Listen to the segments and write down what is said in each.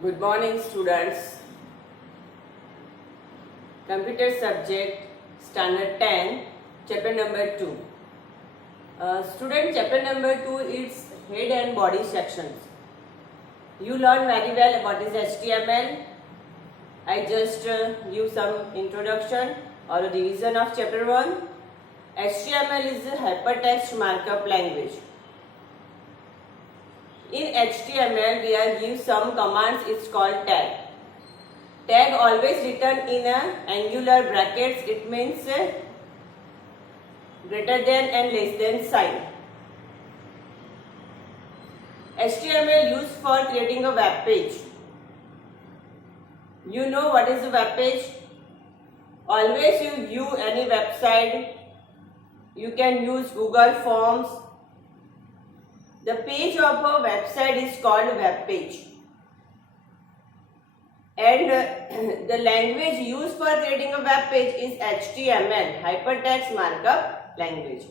Good morning, students. Computer subject, standard 10, chapter number 2. Student, chapter number 2 is head and body sections. You learn very well what is HTML. I just give some introduction or a revision of chapter 1. HTML is a hypertext markup language. In HTML, we are give some commands. It's called tag. Tag always written in a angular brackets. It means greater than and less than sign. HTML used for creating a web page. You know what is a web page? Always you view any website. You can use Google Forms. The page of a website is called web page. And the language used for creating a web page is HTML, hypertext markup language.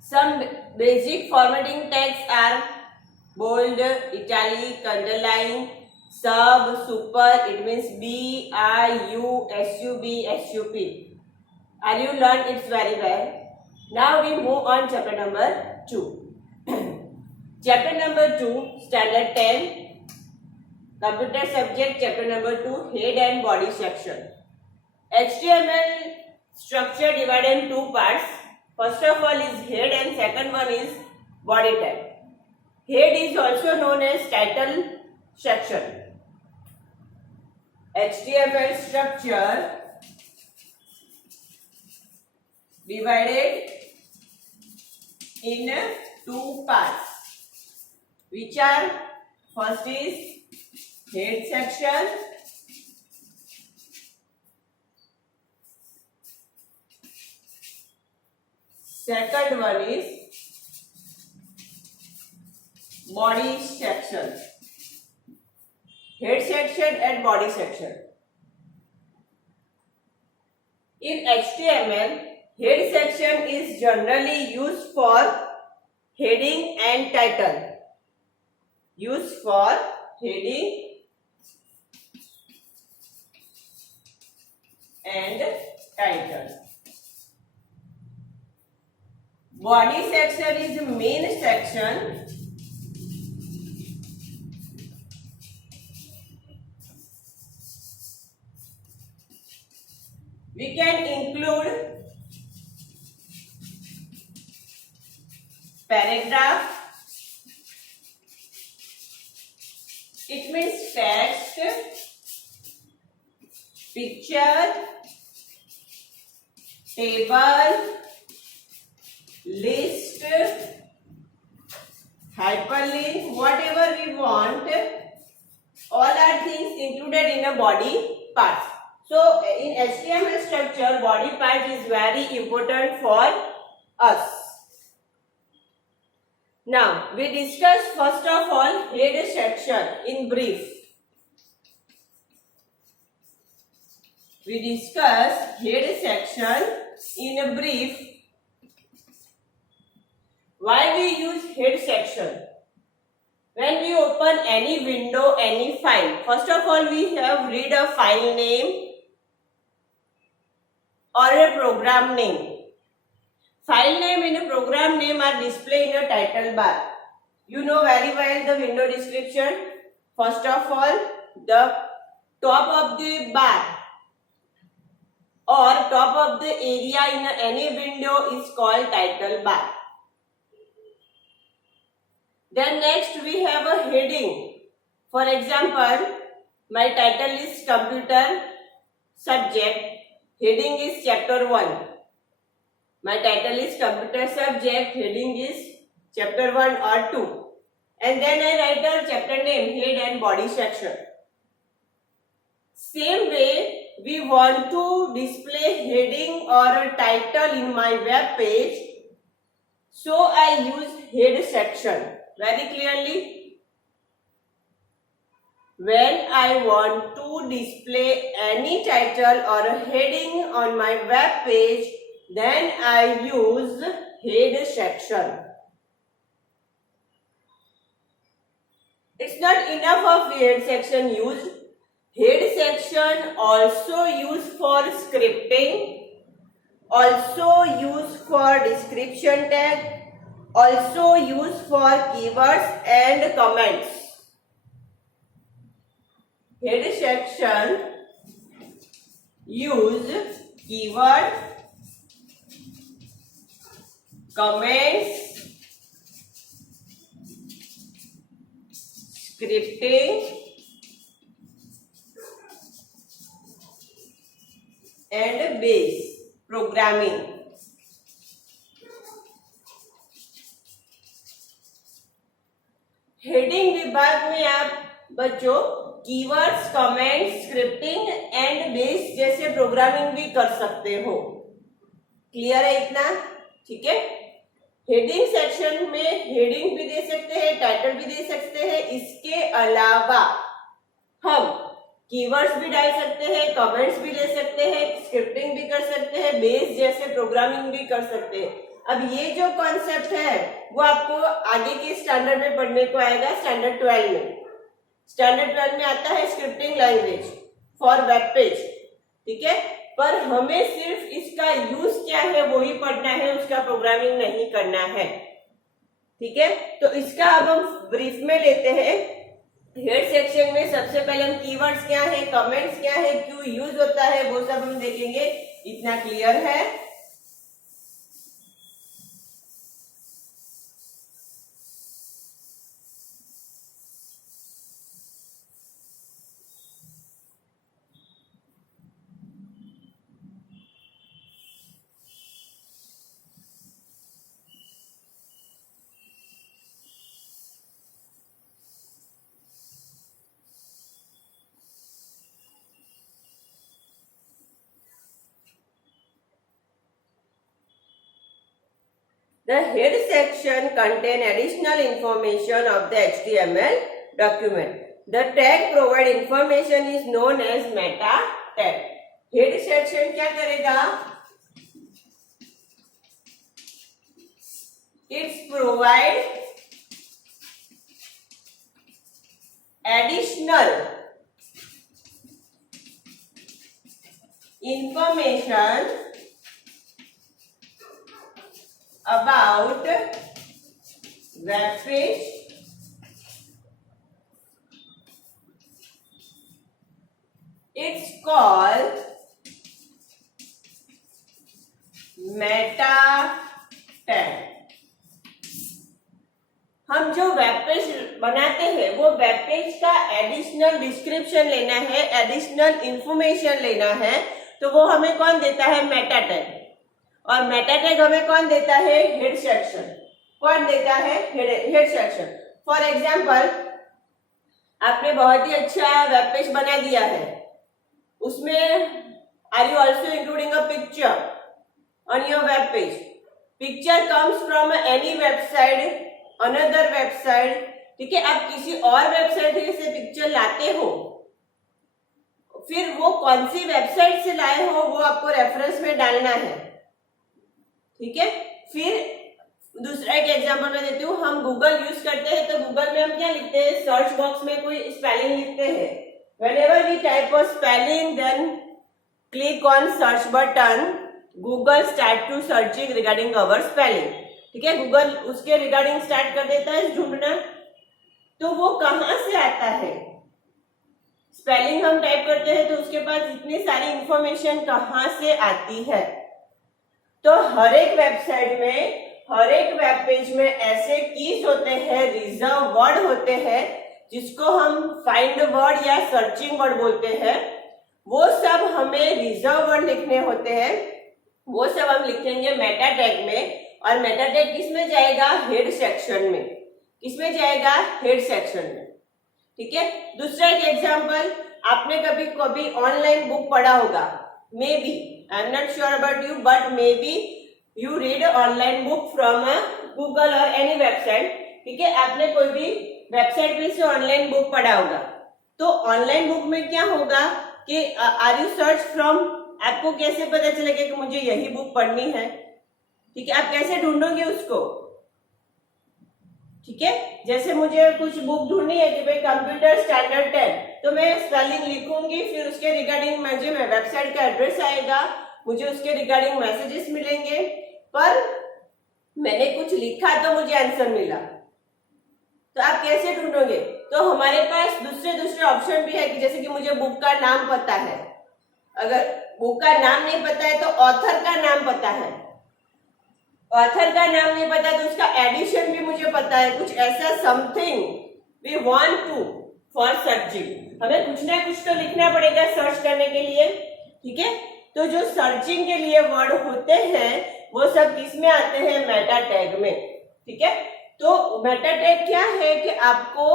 Some basic formatting tags are bold, italic, underline, sub, super. It means B, I, U, SUB, SUP. Are you learned it very well? Now we move on chapter number 2. Chapter number 2, standard 10, computer subject, chapter number 2, head and body section. HTML structure divided in two parts. First of all is head and second one is body tag. Head is also known as title section. HTML structure divided in two parts, which are first is head section, second one is body section. Head section and body section. In HTML, head section is generally used for heading and title. Used for heading and title. Body section is the main section. We can include paragraph. It means text, picture, table, list, hyperlink, whatever we want. All are things included in a body part. So in HTML structure, body part is very important for us. Now we discuss first of all head section in brief. We discuss head section in a brief. Why we use head section? When we open any window, any file, first of all we have read a file name or a program name. File name and a program name are displayed in a title bar. You know very well the window description. First of all, the top of the bar or top of the area in any window is called title bar. Then next we have a heading. For example, my title is computer subject. Heading is chapter 1. My title is computer subject. Heading is chapter 1 or 2. And then I write a chapter name, head and body section. Same way, we want to display heading or a title in my web page. So I use head section. Very clearly. When I want to display any title or a heading on my web page, then I use head section. It's not enough of head section used. Head section also used for scripting, also used for description tag, also used for keywords and comments. Head section use keyword, comments, scripting and base programming. Heading विभाग में आप बच्चों keywords, comments, scripting and base जैसे programming भी कर सकते हो। Clear है इतना? ठीक है। हेडिंग सेक्शन में हेडिंग भी दे सकते हैं, टाइटल भी दे सकते हैं। इसके अलावा हम कीवर्ड्स भी डाल सकते हैं, कमेंट्स भी ले सकते हैं, स्क्रिप्टिंग भी कर सकते हैं, बेस जैसे प्रोग्रामिंग भी कर सकते हैं। अब ये जो कॉन्सेप्ट है वो आपको आगे के स्टैंडर्ड में पढ़ने को आएगा, स्टैंडर्ड 12 में। स्टैंडर्ड 12 में आता है scripting language for web page. ठीक है, पर हमें सिर्फ इसका यूज क्या है वो ही पढ़ना है, उसका प्रोग्रामिंग नहीं करना है। ठीक है, तो इसका अब हम ब्रीफ में लेते हैं। हेड सेक्शन में सबसे पहले हम कीवर्ड्स क्या है, कमेंट्स क्या है, क्यों यूज होता है, वो सब हम देखेंगे। इतना क्लियर है? The head section contain additional information of the HTML document. The tag provide information is known as meta tag. Head section क्या करेगा? It's provide additional information about web page, it's called meta tag. हम जो web page बनाते हैं वो web page का additional description लेना है, एडिशनल इंफॉर्मेशन लेना है, तो वो हमें कौन देता है? Meta tag. और मेटा टैग हमें कौन देता है? Head section. कौन देता है? Head section. फॉर एग्जाम्पल, आपने बहुत ही अच्छा वेब पेज बना दिया है, उसमें are you also including a picture on your web page? Picture comes from any website, another website. ठीक है, आप किसी और वेबसाइट से पिक्चर लाते हो, फिर वो कौन सी वेबसाइट से लाए हो वो आपको रेफरेंस में डालना है। ठीक है, फिर दूसरा एक एग्जांपल मैं देती हूँ। हम गूगल यूज करते हैं तो गूगल में हम क्या लिखते हैं? सर्च बॉक्स में कोई स्पेलिंग लिखते हैं। whenever we type a spelling, then click on search button, Google start to searching regarding our spelling. ठीक है, गूगल उसके रिगार्डिंग स्टार्ट कर देता है ढूंढना। तो वो कहाँ से आता है? स्पेलिंग हम टाइप करते हैं तो उसके पास इतनी सारी इंफॉर्मेशन कहाँ से आती है? तो हर एक वेबसाइट में, हर एक वेब पेज में ऐसे कीज होते हैं, रिजर्व वर्ड होते हैं, जिसको हम फाइंड वर्ड या सर्चिंग वर्ड बोलते हैं। वो सब हमें रिजर्व वर्ड लिखने होते हैं, वो सब हम लिखेंगे मेटा टैग में। और मेटा टैग किस में जाएगा? हेड सेक्शन में। किसमें जाएगा? हेड सेक्शन में। ठीक है, दूसरा एक एग्जांपल, आपने कभी कभी ऑनलाइन बुक पढ़ा होगा, may be, I am not sure about you, but may be you read online book from Google और एनी वेबसाइट। ठीक है, आपने कोई भी वेबसाइट पे से ऑनलाइन बुक पढ़ा होगा। तो ऑनलाइन बुक में क्या होगा कि आर यू सर्च फ्रॉम, आपको कैसे पता चलेगा कि मुझे यही बुक पढ़नी है? ठीक है, आप कैसे ढूंढोगे उसको? ठीक है। जैसे मुझे कुछ बुक ढूंढनी है कि भाई कंप्यूटर स्टैंडर्ड 10, तो मैं स्पेलिंग लिखूंगी, फिर उसके रिगार्डिंग मुझे वेबसाइट का एड्रेस आएगा, मुझे उसके रिगार्डिंग मैसेजेस मिलेंगे, पर मैंने कुछ लिखा तो मुझे आंसर मिला। तो आप कैसे ढूंढोगे? तो हमारे पास दूसरे ऑप्शन भी है कि जैसे कि मुझे बुक का नाम पता है, अगर बुक का नाम नहीं पता है तो ऑथर का नाम पता है, ऑथर का नाम नहीं पता तो उसका एडिशन भी मुझे पता है, कुछ ऐसा something we want to for searching. हमें कुछ ना कुछ तो लिखना पड़ेगा सर्च करने के लिए, ठीक है। तो जो सर्चिंग के लिए वर्ड होते हैं वो सब किस में आते हैं? मेटा टैग में, ठीक है। तो मेटा टैग क्या है कि आपको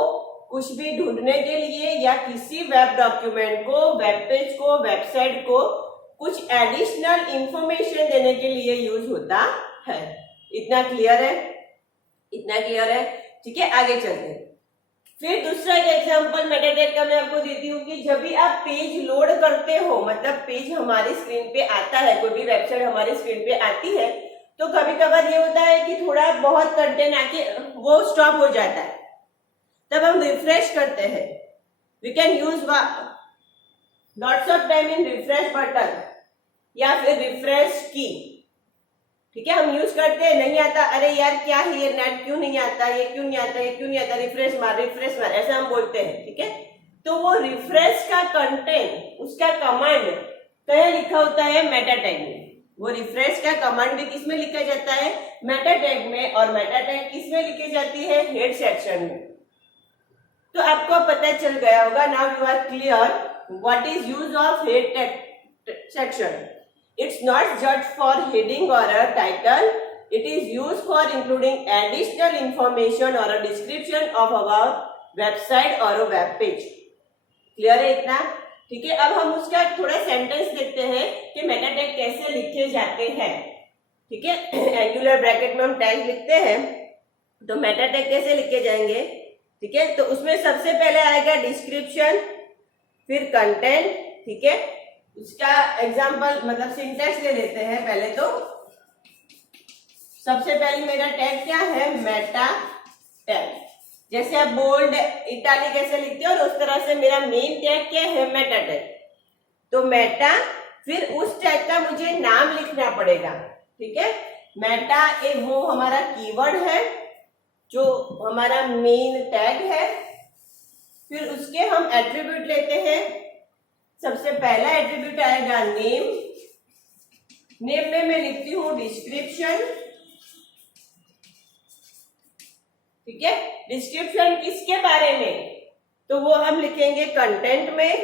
कुछ भी ढूंढने के लिए या किसी वेब डॉक्यूमेंट को, वेब पेज को, वेबसाइट को कुछ एडिशनल इंफॉर्मेशन देने के लिए यूज होता है। इतना क्लियर है? इतना क्लियर है, ठीक है। आगे चलते हैं। फिर दूसरा एक एग्जांपल मेटा टैग का मैं आपको देती हूँ कि जब भी आप पेज लोड करते हो, मतलब पेज हमारी स्क्रीन पे आता है, कोई भी वेबसाइट हमारी स्क्रीन पे आती है, तो कभी कभार ये होता है कि थोड़ा बहुत कंटेंट आके वो स्टॉप हो जाता है, तब हम रिफ्रेश करते हैं। We can use lots of time in refresh button या फिर रिफ्रेश की, ठीक है। हम यूज करते हैं, नहीं आता, अरे यार क्या है ये, नेट क्यों नहीं आता, ये क्यों नहीं आता, ये क्यों नहीं आता, रिफ्रेश मार ऐसा हम बोलते हैं, ठीक है। तो वो रिफ्रेश का कंटेंट, उसका कमांड कहाँ लिखा होता है? मेटा टैग में। वो रिफ्रेश का कमांड भी किस में लिखा जाता है? मेटा टैग में। और मेटा टैग किस में लिखी जाती है? हेड सेक्शन में। तो आपको पता चल गया होगा, now you are clear what is use of head tag section. It's not just for heading or a title. It is used for including additional information or a description of our website or a web page. Clear है इतना? ठीक है। अब हम उसका थोड़ा sentence देखते हैं कि मेटा टैग कैसे लिखे जाते हैं, ठीक है। एंगुलर ब्रैकेट में हम टैग लिखते हैं, तो मेटा टैग कैसे लिखे जाएंगे, ठीक है। तो उसमें सबसे पहले आएगा डिस्क्रिप्शन, फिर कंटेंट, ठीक है। उसका एग्जाम्पल मतलब सिंटैक्स ले लेते हैं पहले। तो सबसे पहले मेरा टैग क्या है? Meta tag. जैसे आप बोल्ड इटालिक कैसे लिखते हो, और उस तरह से मेरा मेन टैग क्या है? Meta tag. तो मेटा, फिर उस टैग का मुझे नाम लिखना पड़ेगा, ठीक है। मेटा एक वो हमारा कीवर्ड है जो हमारा मेन टैग है। फिर उसके हम एट्रीब्यूट लेते हैं। सबसे पहला एट्रीब्यूट आएगा नेम। नेम में मैं लिखती हूं डिस्क्रिप्शन, ठीक है। डिस्क्रिप्शन किसके बारे में? तो वो हम लिखेंगे कंटेंट में,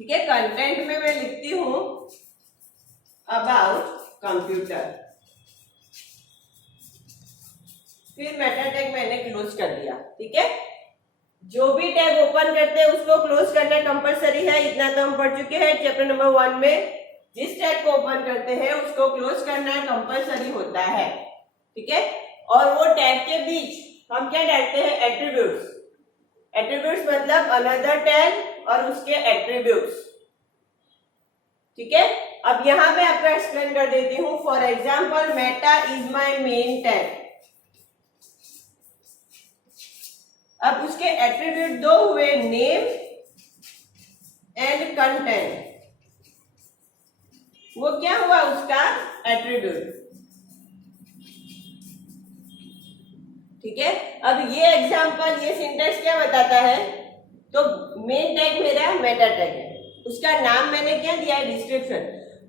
ठीक है। कंटेंट में मैं लिखती हूं अबाउट कंप्यूटर। फिर मेटा टैग मैंने क्लोज कर दिया, ठीक है। जो भी टैग ओपन करते हैं उसको क्लोज करना कंपलसरी है, इतना तो हम पढ़ चुके हैं चैप्टर नंबर 1 में। जिस टैग को ओपन करते हैं उसको क्लोज करना कंपलसरी होता है, ठीक है। और वो टैग के बीच हम क्या डालते हैं? एट्रीब्यूट्स। एट्रीब्यूट्स मतलब अनदर टैग और उसके एट्रीब्यूट्स, ठीक है। अब यहां पे आपको एक्सप्लेन कर देती हूं। For example, Meta is my main tag. अब उसके एट्रीब्यूट दो हुए, नेम एंड कंटेंट। वो क्या हुआ? उसका एट्रीब्यूट, ठीक है। अब ये एग्जांपल, ये सिंटेक्स क्या बताता है? तो मेन टैग मेरा मेटा टैग है, उसका नाम मैंने क्या दिया है? डिस्क्रिप्शन।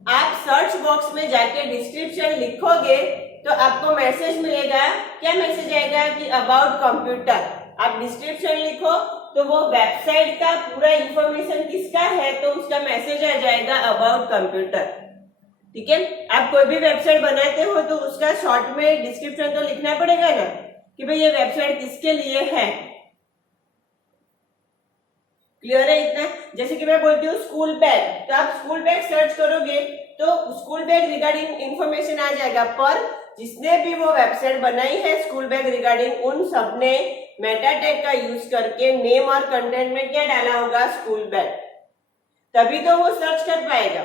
आप सर्च बॉक्स में जाके डिस्क्रिप्शन लिखोगे तो आपको मैसेज मिलेगा। क्या मैसेज आएगा? कि अबाउट कंप्यूटर। आप डिस्क्रिप्शन लिखो तो वो वेबसाइट का पूरा इंफॉर्मेशन किसका है? तो उसका मैसेज आ जाएगा अबाउट कंप्यूटर, ठीक है। आप कोई भी वेबसाइट बनाते हो तो उसका शॉर्ट में डिस्क्रिप्शन तो लिखना पड़ेगा ना, कि भाई ये वेबसाइट किसके लिए है। क्लियर है इतना? जैसे कि मैं बोलती हूँ स्कूल बैग, तो आप स्कूल बैग सर्च करोगे तो स्कूल बैग रिगार्डिंग इंफॉर्मेशन आ जाएगा, पर जिसने भी वो वेबसाइट बनाई है स्कूल बैग रिगार्डिंग, उन सबने मेटा टैग का यूज करके नेम और कंटेंट में क्या डाला होगा? School bag. तभी तो वो सर्च कर पाएगा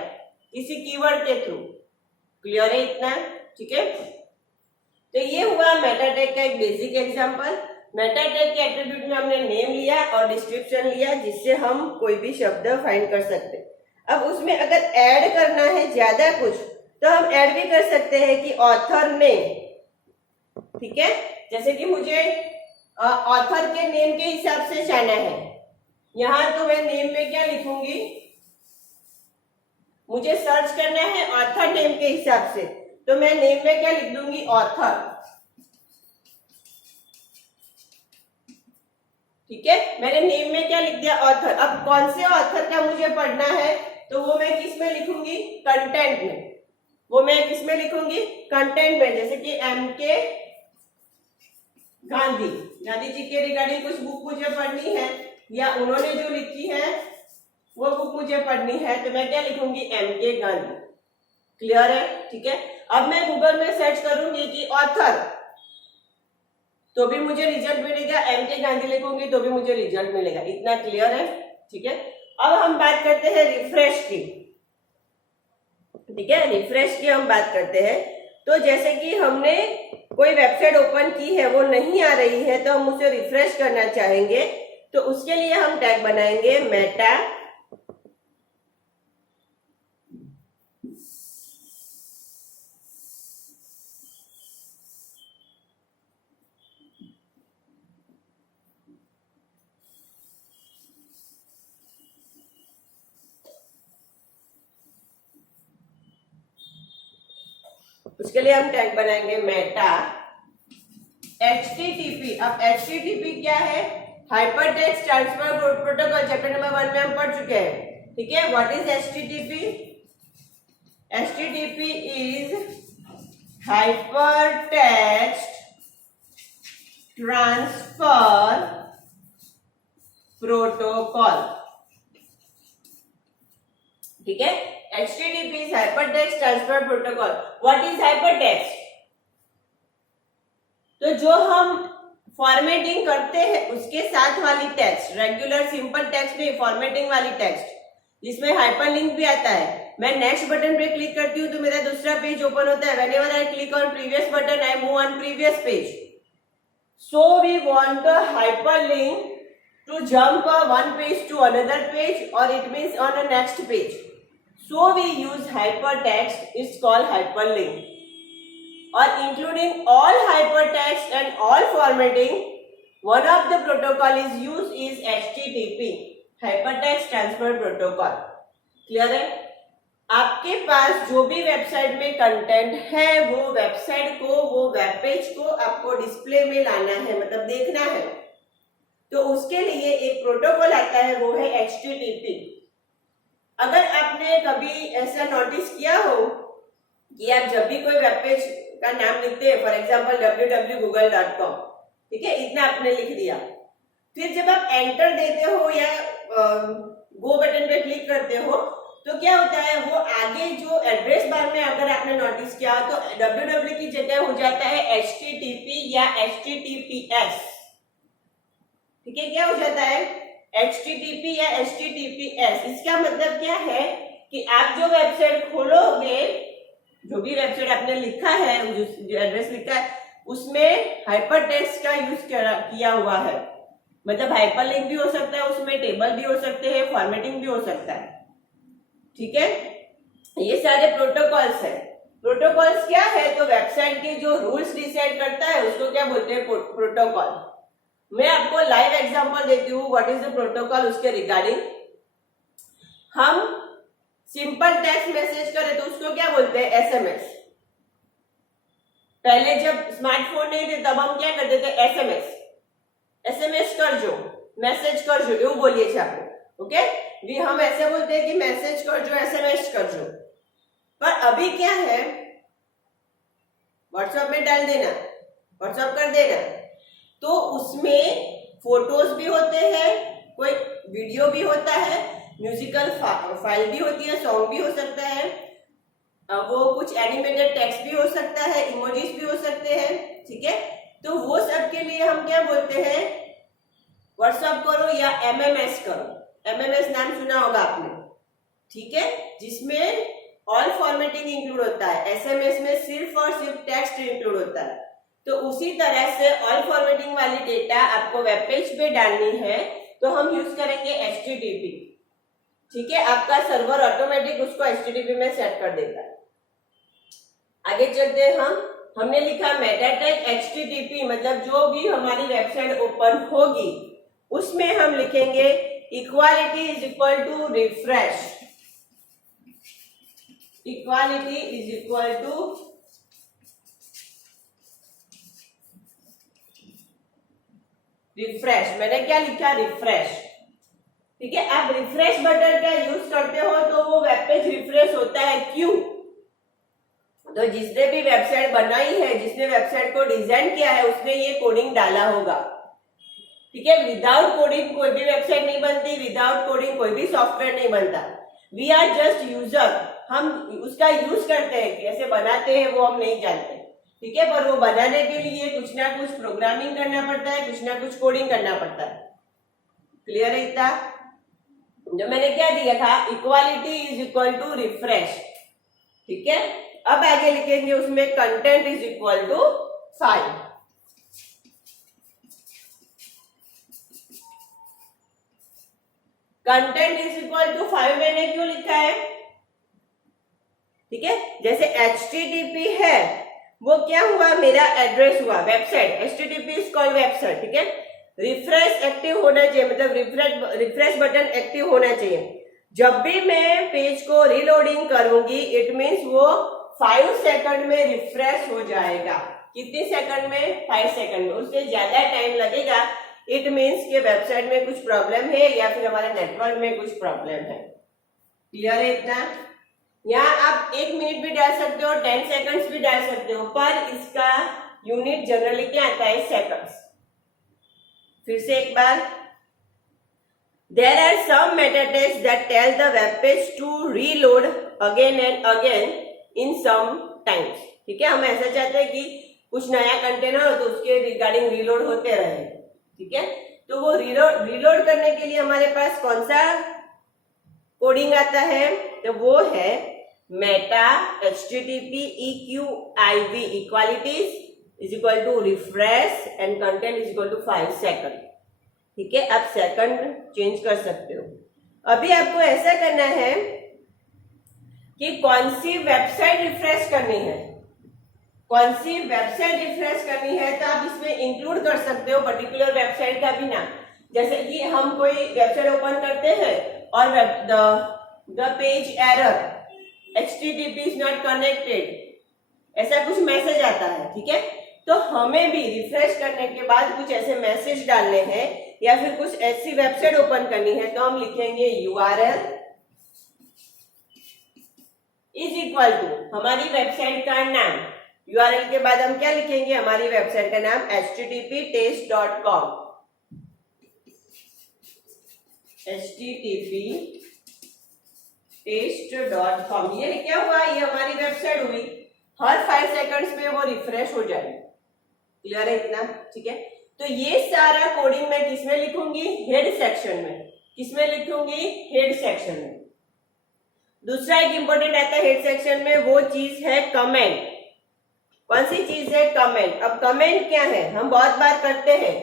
किसी कीवर्ड के थ्रू। क्लियर है इतना? ठीक है, तो ये हुआ मेटा टैग का एक बेसिक एग्जांपल। मेटा टैग के एट्रीब्यूट में हमने नेम लिया और डिस्क्रिप्शन लिया, जिससे हम कोई भी शब्द फाइंड कर सकते। अब उसमें अगर ऐड करना है ज्यादा कुछ तो हम ऐड भी कर सकते हैं कि ऑथर नेम, ठीक है। जैसे कि मुझे ऑथर के नेम के हिसाब से जाना है, यहां तो मैं नेम में क्या लिखूंगी, मुझे सर्च करना है ऑथर नेम के हिसाब से, तो मैं नेम में क्या लिख दूंगी, ऑथर। ठीक है, मैंने नेम में क्या लिख दिया, ऑथर। अब कौन से ऑथर का मुझे पढ़ना है तो वो मैं किस में लिखूंगी, कंटेंट में। वो मैं किस में लिखूंगी, कंटेंट में। जैसे कि MK गांधी, गांधी जी के रिगार्डिंग कुछ बुक मुझे पढ़नी है या उन्होंने जो लिखी है वो बुक मुझे पढ़नी है, तो मैं क्या लिखूंगी, MK गांधी। क्लियर है? ठीक है, अब मैं गूगल में सर्च करूंगी कि ऑथर, तो भी मुझे रिजल्ट मिलेगा, MK गांधी लिखूंगी तो भी मुझे रिजल्ट मिलेगा। इतना क्लियर है? ठीक है, अब हम बात करते हैं रिफ्रेश की। ठीक है, रिफ्रेश की हम बात करते हैं। तो जैसे कि हमने कोई वेबसाइट ओपन की है, वो नहीं आ रही है, तो हम उसे रिफ्रेश करना चाहेंगे, तो उसके लिए हम टैग बनाएंगे मेटा उसके लिए हम टैग बनाएंगे मेटा HTTP। अब HTTP क्या है, hypertext transfer protocol, chapter number 1 में हम पढ़ चुके हैं। ठीक है, what is HTTP? HTTP is hypertext transfer protocol. ठीक है, HTTP is hypertext transfer protocol. What is hypertext? तो जो हम फॉर्मेटिंग करते हैं उसके साथ वाली टेक्स्ट, रेगुलर सिंपल टेक्स्ट नहीं, फॉर्मेटिंग वाली टेक्स्ट, जिसमें हाइपरलिंक भी आता है। मैं नेक्स्ट बटन पे क्लिक करती हूँ तो मेरा दूसरा पेज ओपन होता है। Whenever I click on previous button I move on previous page. So we want a hyperlink to jump one page to another page, or it means on a next page. So we use hypertext. It's called hyperlink. Or including all hypertext and all formatting, one of the protocol is used is HTTP, Hypertext Transfer Protocol. Clear है? आपके पास जो भी website में content है, वो website को, वो web page को आपको डिस्प्ले में लाना है, मतलब देखना है। तो उसके लिए एक प्रोटोकॉल आता है, वो है HTTP। अगर आपने कभी ऐसा नोटिस किया हो कि आप जब भी कोई वेब पेज का नाम लिखते हैं, फॉर एग्जांपल www.google.com, ठीक है, इतना आपने लिख दिया, फिर जब आप एंटर देते हो या गो बटन पे क्लिक करते हो तो क्या होता है, वो आगे जो एड्रेस बार में अगर आपने नोटिस किया तो www की जगह हो जाता है HTTP या HTTPS। ठीक है, क्या हो जाता है, HTTP या HTTPS। इसका मतलब क्या है कि आप जो वेबसाइट खोलोगे, जो भी वेबसाइट आपने लिखा है, जो एड्रेस लिखा है, उसमें हाइपरटेक्स्ट का यूज किया हुआ है। मतलब हाइपरलिंक भी हो सकता है, उसमें टेबल भी हो सकते हैं, फॉर्मेटिंग भी हो सकता है। ठीक है, ये सारे प्रोटोकॉल्स है। प्रोटोकॉल्स क्या है, तो वेबसाइट के जो रूल्स डिसाइड करता है उसको क्या बोलते हैं, प्रोटोकॉल। मैं आपको लाइव एग्जांपल देती हूँ व्हाट इज द प्रोटोकॉल उसके रिगार्डिंग। हम सिंपल टेक्स्ट मैसेज करें तो उसको क्या बोलते हैं, SMS। पहले जब स्मार्टफोन नहीं थे तब हम क्या करते थे, SMS कर जो, मैसेज कर जो, यू बोलिए छापो। ओके, भी हम ऐसे बोलते हैं कि मैसेज कर जो, SMS कर जो। पर अभी क्या है, व्हाट्सएप में डाल देना, व्हाट्सएप कर देना, तो उसमें फोटोज भी होते हैं, कोई वीडियो भी होता है, म्यूजिकल फाइल भी होती है, सॉन्ग भी हो सकता है, वो कुछ एनिमेटेड टेक्स्ट भी हो सकता है, इमोजीज भी हो सकते हैं। ठीक है, तो वो सब के लिए हम क्या बोलते हैं, व्हाट्सएप करो या MMS करो। MMS नाम सुना होगा आपने। ठीक है, जिसमें ऑल फॉर्मेटिंग इंक्लूड होता है, एसएमएस में सिर्फ और सिर्फ टेक्स्ट इंक्लूड होता है। तो उसी तरह से ऑल फॉर्मेटिंग वाली डेटा आपको वेब पेज पे डालनी है तो हम यूज करेंगे HTTP। ठीक है, आपका सर्वर ऑटोमेटिक उसको HTTP में सेट कर देता है। आगे चलते हैं हमने लिखा मेटा टैग HTTP, मतलब जो भी हमारी वेबसाइट ओपन होगी उसमें हम लिखेंगे equality is equal to refresh, equality is equal to refresh. मैंने क्या लिखा, रिफ्रेश। ठीक है, आप रिफ्रेश बटन का यूज करते हो तो वो वेब पेज रिफ्रेश होता है। क्यों? तो जिसने भी वेबसाइट बनाई है, जिसने वेबसाइट को डिजाइन किया है, उसने ये कोडिंग डाला होगा। ठीक है, विदाउट कोडिंग कोई भी वेबसाइट नहीं बनती, विदाउट कोडिंग कोई भी सॉफ्टवेयर नहीं बनता। वी आर जस्ट यूजर, हम उसका यूज करते हैं, कैसे बनाते हैं वो हम नहीं जानते। ठीक है, पर वो बनाने के लिए कुछ ना कुछ प्रोग्रामिंग करना पड़ता है, कुछ ना कुछ कोडिंग करना पड़ता है। क्लियर है इतना? जो मैंने क्या दिया था, equality is equal to refresh. ठीक है, अब आगे लिखेंगे उसमें content is equal to 5। Content is equal to 5 मैंने क्यों लिखा है? ठीक है, जैसे HTTP है वो क्या हुआ, मेरा एड्रेस हुआ, website. HTTP is called website. ठीक है, रिफ्रेश एक्टिव होना चाहिए, मतलब रिफ्रेश बटन एक्टिव होना चाहिए। जब भी मैं पेज को रीलोडिंग करूंगी इट मीन्स वो 5 सेकंड में रिफ्रेश हो जाएगा। कितने सेकंड में? 5 सेकंड में। उससे ज्यादा टाइम लगेगा इट मीन्स के वेबसाइट में कुछ प्रॉब्लम है या फिर हमारे नेटवर्क में कुछ प्रॉब्लम है। क्लियर है इतना? यहाँ आप 1 मिनट भी डाल सकते हो, 10 सेकंड्स भी डाल सकते हो, पर इसका यूनिट जनरली क्या आता है, सेकंड्स। फिर से एक बार, there are some meta tags that tell the web page to reload again and again in some times। ठीक है, हम ऐसा चाहते हैं कि कुछ नया कंटेनर हो तो उसके रिगार्डिंग रीलोड होते रहे। ठीक है, तो वो रीलोड करने के लिए हमारे पास कौन सा कोडिंग आता है, तो वो है meta HTTP EQIV, equalities is equal to refresh and content is equal to 5 second. ठीक है, आप सेकंड चेंज कर सकते हो। अभी आपको ऐसा करना है कि कौन सी वेबसाइट रिफ्रेश करनी है, कौन सी वेबसाइट रिफ्रेश करनी है, तो आप इसमें इंक्लूड कर सकते हो पर्टिकुलर वेबसाइट का भी नाम। जैसे कि हम कोई वेबसाइट ओपन करते हैं और the page error, HTTP is not connected, ऐसा कुछ मैसेज आता है। ठीक है, तो हमें भी रिफ्रेश करने के बाद कुछ ऐसे मैसेज डालने हैं या फिर कुछ ऐसी वेबसाइट ओपन करनी है, तो हम लिखेंगे URL इज इक्वल टू हमारी वेबसाइट का नाम। URL के बाद हम क्या लिखेंगे, हमारी वेबसाइट का नाम http://test.com, http://test.com। ये क्या हुआ, ये हमारी वेबसाइट हुई। हर 5 सेकंड्स में वो रिफ्रेश हो जाएगी। क्लियर है इतना? ठीक है, तो ये सारा कोडिंग मैं किसमें लिखूंगी, हेड सेक्शन में। किसमें लिखूंगी, हेड सेक्शन में। दूसरा एक इंपॉर्टेंट आता है हेड सेक्शन में, वो चीज है कमेंट। कौन सी चीज है, कमेंट। अब कमेंट क्या है, हम बहुत बार करते हैं,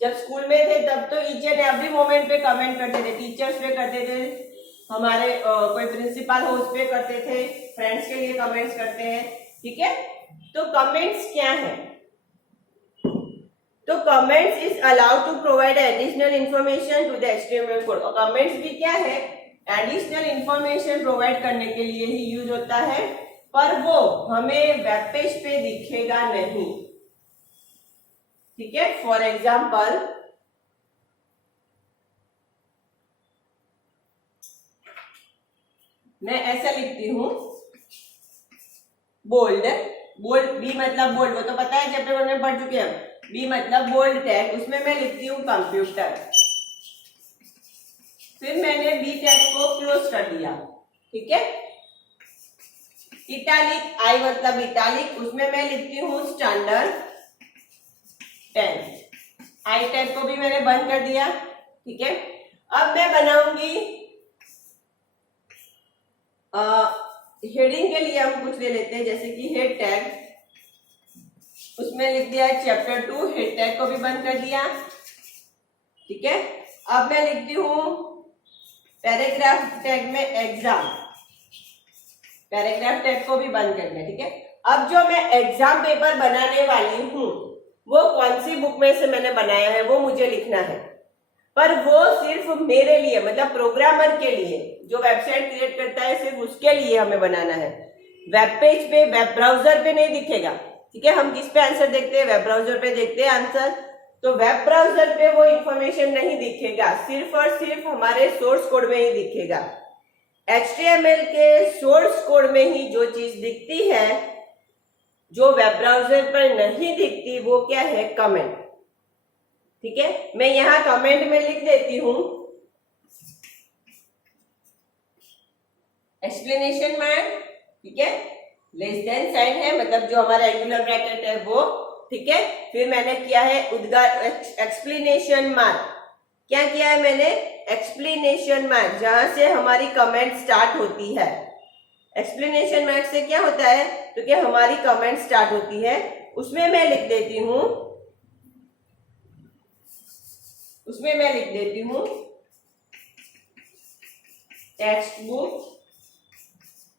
जब स्कूल में थे तब तो ईच एंड एवरी मोमेंट पे कमेंट करते थे, टीचर्स पे करते थे, हमारे कोई प्रिंसिपल हो उस पे करते थे, फ्रेंड्स के लिए कमेंट्स करते हैं। ठीक है, तो कमेंट्स क्या है, तो comments is allowed to provide additional information to the HTML code. और कमेंट्स भी क्या है, एडिशनल इंफॉर्मेशन प्रोवाइड करने के लिए ही यूज होता है, पर वो हमें वेब पेज पे दिखेगा नहीं। ठीक है, फॉर एग्जाम्पल मैं ऐसा लिखती हूं, बोल्ड, बोल्ड बी मतलब बोल्ड, वो तो पता है चैप्टर 1 में पढ़ चुके हैं। बी मतलब बोल्ड टैग, उसमें मैं लिखती हूँ कंप्यूटर, फिर मैंने बी टैग को क्लोज कर दिया। ठीक है, इटालिक, आई मतलब इटालिक, उसमें मैं लिखती हूँ स्टैंडर्ड 10, आई टैग को भी मैंने बंद कर दिया। ठीक है, अब मैं बनाऊंगी हेडिंग के लिए हम कुछ ले लेते हैं, जैसे कि हेड टैग, उसमें लिख दिया चैप्टर 2, हेड टैग को भी बंद कर दिया। ठीक है, अब मैं लिखती हूं पैराग्राफ टैग में एग्जाम, पैराग्राफ टैग को भी बंद कर दिया। ठीक है, अब जो मैं एग्जाम पेपर बनाने वाली हूं वो कौन सी बुक में से मैंने बनाया है वो मुझे लिखना है, पर वो सिर्फ मेरे लिए, मतलब प्रोग्रामर के लिए, जो वेबसाइट क्रिएट करता है सिर्फ उसके लिए हमें बनाना है। वेब पेज पे, वेब ब्राउजर पे नहीं दिखेगा। ठीक है, हम किस पे आंसर देखते हैं? वेब ब्राउजर पे देखते हैं आंसर, तो वेब ब्राउजर पे वो इंफॉर्मेशन नहीं दिखेगा, सिर्फ और सिर्फ हमारे सोर्स कोड में ही दिखेगा। HTML के सोर्स कोड में ही जो चीज दिखती है, जो वेब ब्राउजर पर नहीं दिखती, वो क्या है? कमेंट। ठीक है, मैं यहां कमेंट में लिख देती हूं एक्सप्लेनेशन मार्क। ठीक है, लेस देन साइन है, मतलब जो हमारा रेगुलर ब्रैकेट है वो। ठीक है, फिर मैंने किया है उद्गार एक्सप्लेनेशन मार्क। क्या किया है मैंने? एक्सप्लेनेशन मार्क, जहां से हमारी कमेंट स्टार्ट होती है। एक्सप्लेनेशन मार्क से क्या होता है? तो क्या हमारी कमेंट स्टार्ट होती है, उसमें मैं लिख देती हूं, टेक्स्ट बुक,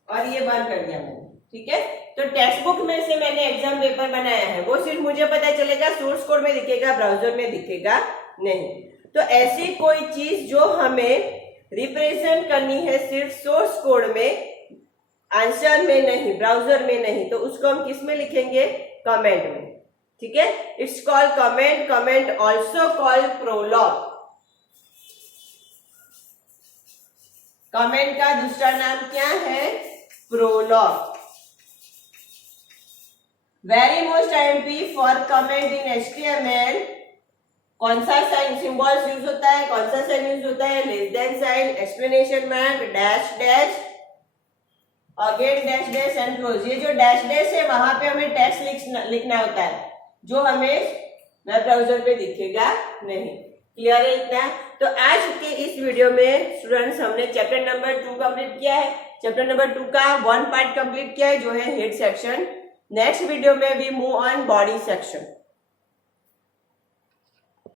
और ये बंद कर दिया मैंने। ठीक है, तो टेक्स्ट बुक में से मैंने एग्जाम पेपर बनाया है, वो सिर्फ मुझे पता चलेगा, सोर्स कोड में दिखेगा, ब्राउजर में दिखेगा नहीं। तो ऐसी कोई चीज जो हमें रिप्रेजेंट करनी है सिर्फ सोर्स कोड में, आंसर में नहीं, ब्राउजर में नहीं, तो उसको हम किस में लिखेंगे? कमेंट में। ठीक है, it's called comment, comment also called prolog. Comment का दूसरा नाम क्या है? Prolog. Very most IMP for comment in HTML, कौन सा साइन सिंबल्स यूज होता है? कौन सा साइन यूज होता है? Less than sign, explanation mark, dash dash, again dash dash and close. ये जो डैश डैश है वहां पे हमें टेक्स्ट लिखना होता है, जो हमें वेब ब्राउजर पे दिखेगा नहीं। क्लियर है इतना? तो आज के इस वीडियो में स्टूडेंट्स हमने चैप्टर नंबर 2 कंप्लीट किया है। चैप्टर नंबर 2 का 1 पार्ट कंप्लीट किया है, जो है हेड सेक्शन। नेक्स्ट वीडियो में we move on body section.